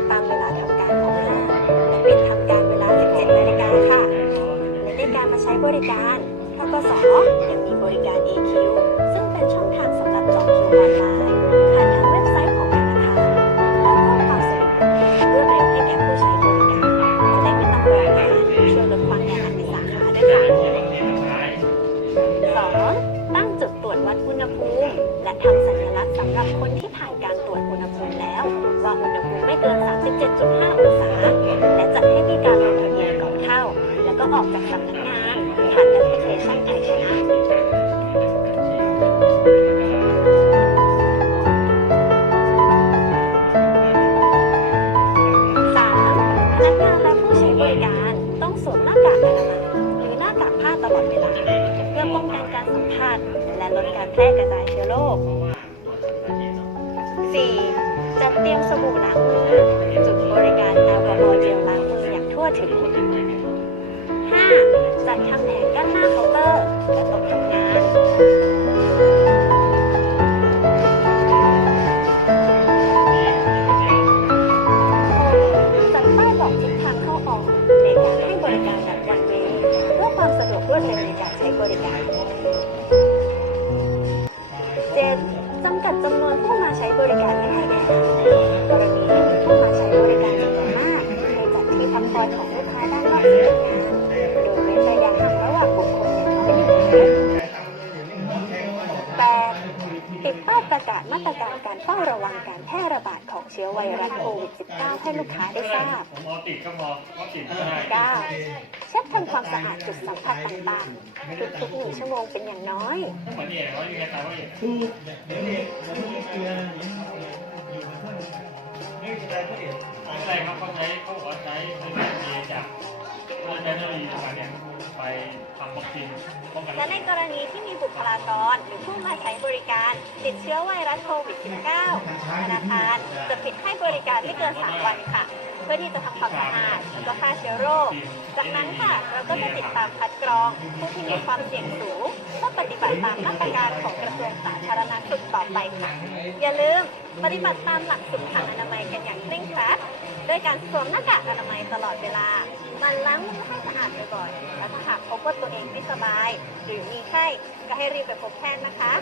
ดตามเวลาทำการของห้างและปิดทำการเวลา 17 นาฬิกาค่ะ และในการมาใช้บริการทกสยังมีบริการ AQ ซึ่งเป็นช่องทางสำหรับจองคิวออนไลน์ผ่านทางเว็บไซต์ของธนาคารเพื่อความสะดวกรวดเร็วให้แก่ผู้ใช้บริการจะได้ไม่ต้องรอนานช่วยลดความแออัดในสาขาด้วยค่ะ 2. ตั้งจุดตรวจวัดอุณหภูมิ และทำสัญลักษณ์สำหรับคนที่ผ่าน จุดห้าองศา และจะให้มีการลงทะเบียนก่อนเข้า แล้วก็ออกจากสำนักงานผ่านแอปพลิเคชันไอชนะพนักงานและผู้ใช้บริการต้องสวมหน้ากากอนามัยหรือหน้ากากผ้าตลอดเวลา เพื่อป้องกันการสัมผัสและลดการแพร่กระจายเชื้อโรค 4. เตรียมสบู่ล้างมือ จุดบริการแอลกอฮอล์เจลล้างมืออย่างทั่วถึง 5. จัดทำแผงกั้นหน้าเคาน์เตอร์และโต๊ะทำงานจัดป้ายบอกทิศทางเข้าออกในการให้บริการแบบวันเวย์เพื่อความสะดวกรวดเร็วในการใช้บริการ 7. จำกัดจำนวนผู้มาใช้บริการไม่ให้แน่ ประกาศมาตรการการเฝ้าระวังการแพร่ระบาดของเชื้อไวรัสโควิด -19 ให้ลูกค้าได้ทราบ ผมพอติดก็พอพอติดก็ได้ 9. เช็ดทำความสะอาดจุดสัมผัสต่างๆ ทุกๆหนึ่งชั่วโมงเป็นอย่างน้อยเหมือนเนี่ยเขาอยู่ในตาว่าอย่างอะไรครับเขาใช้เขาบอกว่าใช้เทคโนโลยีจากเขาใช้เทคโนโลยีจากเนี่ย ไปทำวัคซีนป้องกันและในกรณีที่มีบุคลากรหรือผู้มาใช้บริการติดเชื้อไวรัสโควิด -19 ธนาคารจะปิดให้บริการไม่เกิน 3 วันค่ะ เพื่อที่จะทำความสะอาดแล้วก็ฆ่าเชื้อโรค จากนั้นค่ะเราก็จะติดตามคัดกรองผู้ที่มีความเสี่ยงสูงเพื่อปฏิบัติตามมาตรการของกระทรวงสาธารณสุขต่อไปค่ะ อย่าลืมปฏิบัติตามหลักสุขอนามัยกันอย่างเคร่งครัดด้วยการสวมหน้ากากอนามัยตลอดเวลา มันล้างมือให้สะอาดบ่อยๆและถ้าหากพบว่าตัวเองไม่สบาย หรือมีไข้ก็ให้รีบไปพบแพทย์นะคะ